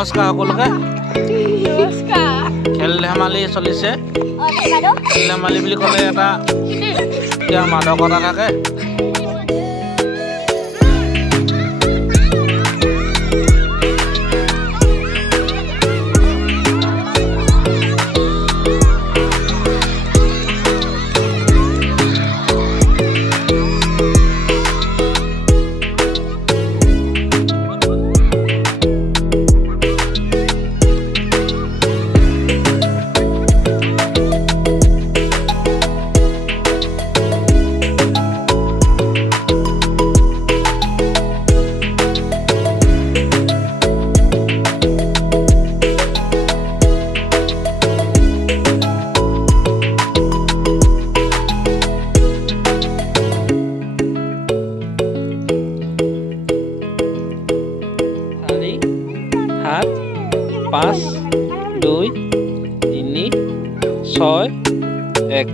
নমস্কাৰ সকলোকে। নমস্কাৰ। খেল ধেমালি চলিছে। খেল ধেমালি বুলি ক'লে এটা মাদকতা থাকে। সাত 5 2 3 6 1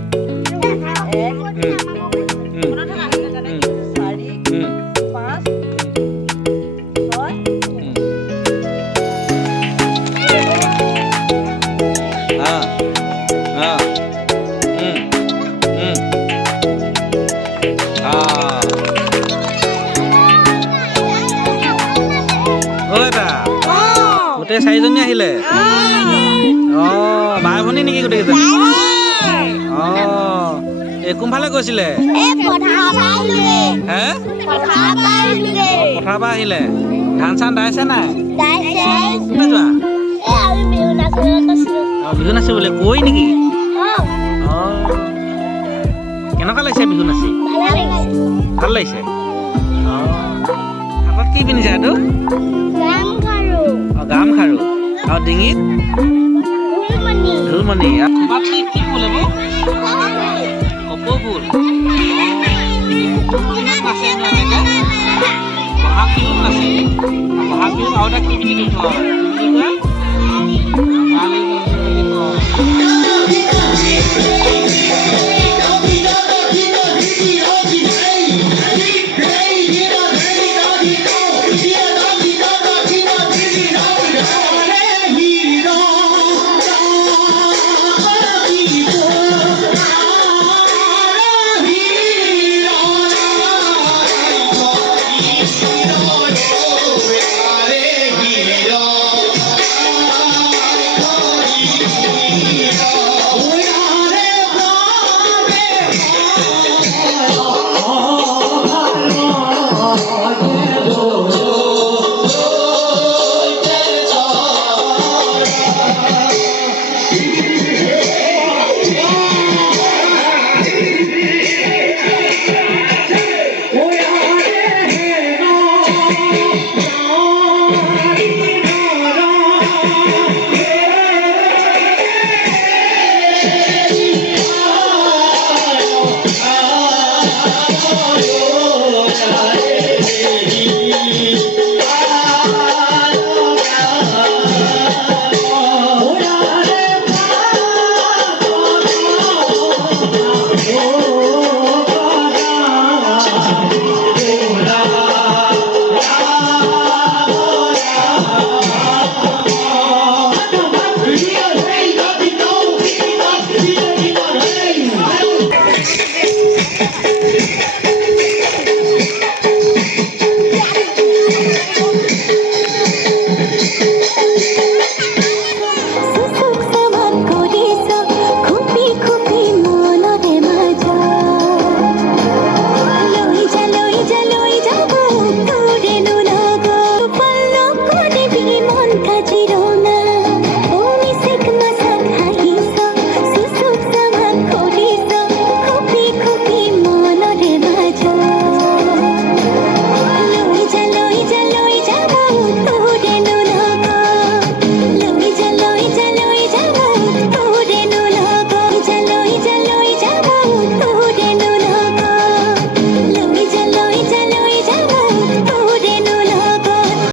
গোটেই 4জনী আহিলে। ভাই ভনী নেকি গোটেইকেইজন? কোনফালে গৈছিলে? পথাৰৰ পৰা আহিলে। ধান চান দাইছে নাই? যোৱা বিহু নাচি বোলে কৈ নেকি? কেনেকুৱা লাগিছে বিহু নাচি? ভাল লাগিছে। হাতত কি পিন্ধিছা এইটো? গামখাৰু আৰু ডিঙিত ঢোলমণি। কি ফুল এইবোৰ? কপৌ ফুল। নাচে এনেকে বহাগ বিহুত নাচে। বহাগ বিহুত আৰু এটা কি বুলি কয়?